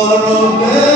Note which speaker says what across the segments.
Speaker 1: Por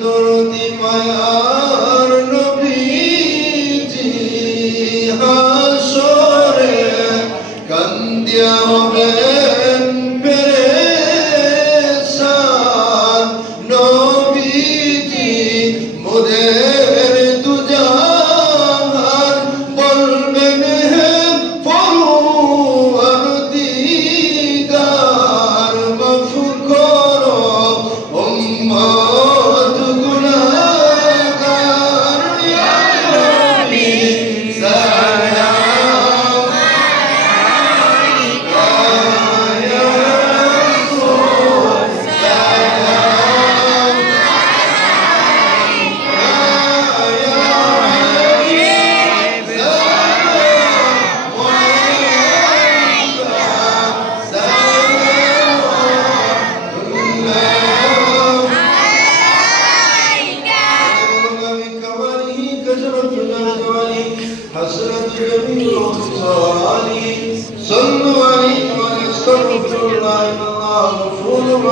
Speaker 1: দরদি মায়ার নবীজি হাসরে কান্দিয়া হবে পেরেশান নবীজি حسرت جميع خصالي صلوا عليه واستغفر الله الله غفور